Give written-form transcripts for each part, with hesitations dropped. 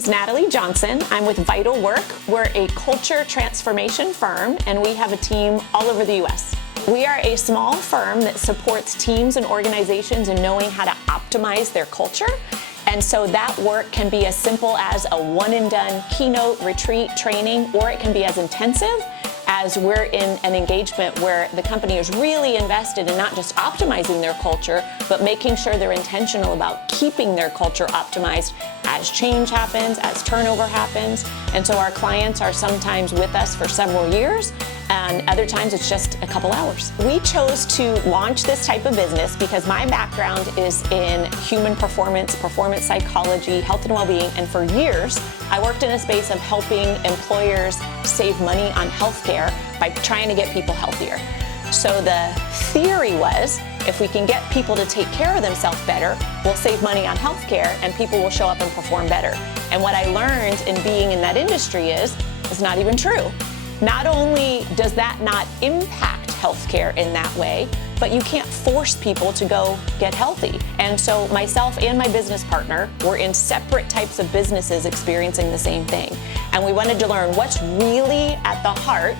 name's Natalie Johnson. I'm with Vidl Work. We're a culture transformation firm, and we have a team all over the U.S. We are a small firm that supports teams and organizations in knowing how to optimize their culture. And so that work can be as simple as a one-and-done keynote, retreat, training, or it can be as intensive as we're in an engagement where the company is really invested in not just optimizing their culture, but making sure they're intentional about keeping their culture optimized as change happens, as turnover happens. And so our clients are sometimes with us for several years, and other times it's just a couple hours. We chose to launch this type of business because my background is in human performance, performance psychology, health and well-being, and for years I worked in a space of helping employers save money on healthcare by trying to get people healthier. So the theory was, if we can get people to take care of themselves better, we'll save money on healthcare and people will show up and perform better. And what I learned in being in that industry is it's not even true. Not only does that not impact healthcare in that way, but you can't force people to go get healthy. And so myself and my business partner were in separate types of businesses experiencing the same thing. And we wanted to learn what's really at the heart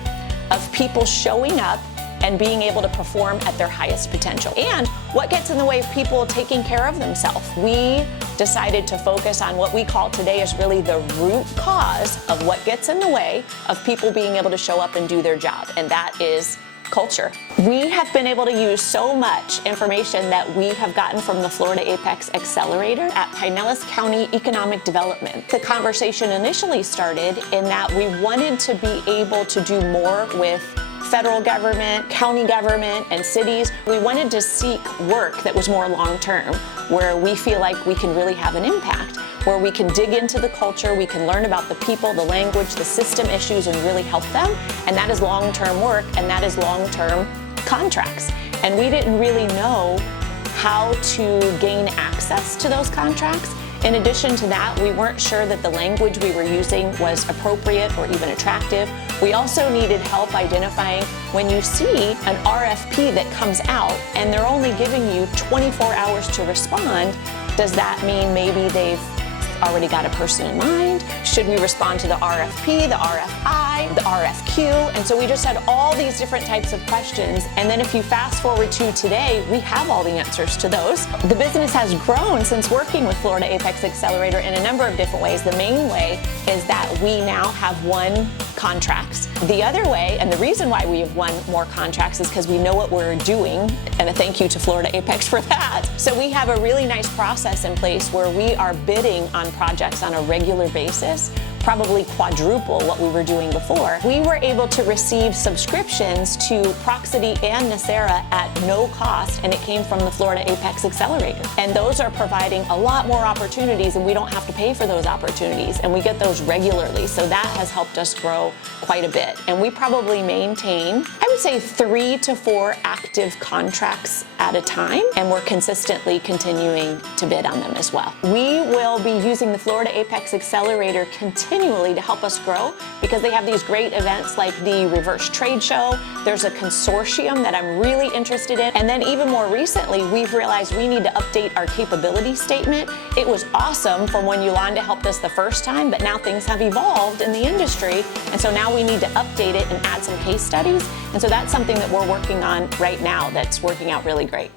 of people showing up and being able to perform at their highest potential. And what gets in the way of people taking care of themselves? We decided to focus on what we call today is really the root cause of what gets in the way of people being able to show up and do their job, and that is culture. We have been able to use so much information that we have gotten from the Florida Apex Accelerator at Pinellas County Economic Development. The conversation initially started in that we wanted to be able to do more with federal government, county government, and cities. We wanted to seek work that was more long-term, where we feel like we can really have an impact, where we can dig into the culture, we can learn about the people, the language, the system issues, and really help them. And that is long-term work, and that is long-term contracts. And we didn't really know how to gain access to those contracts. In addition to that, we weren't sure that the language we were using was appropriate or even attractive. We also needed help identifying when you see an RFP that comes out and they're only giving you 24 hours to respond, does that mean maybe they've already got a person in mind? Should we respond to the RFP, the RFI, the RFQ? And so we just had all these different types of questions. And then if you fast forward to today, we have all the answers to those. The business has grown since working with Florida Apex Accelerator in a number of different ways. The main way is that we now have won contracts. The other way, and the reason why we have won more contracts, is because we know what we're doing, and a thank you to Florida Apex for that. So we have a really nice process in place where we are bidding on projects on a regular basis, probably quadruple what we were doing before. We were able to receive subscriptions to Proxity and Nacera at no cost, and it came from the Florida Apex Accelerator. And those are providing a lot more opportunities, and we don't have to pay for those opportunities, and we get those regularly. So that has helped us grow quite a bit. And we probably maintain, I would say, 3 to 4 active contracts at a time, and we're consistently continuing to bid on them as well. We will be using the Florida Apex Accelerator continually to help us grow because they have these great events like the Reverse Trade Show. There's a consortium that I'm really interested in. And then even more recently, we've realized we need to update our capability statement. It was awesome from when Yolanda helped us the first time, but now things have evolved in the industry. And so now we need to update it and add some case studies. And so that's something that we're working on right now that's working out really great.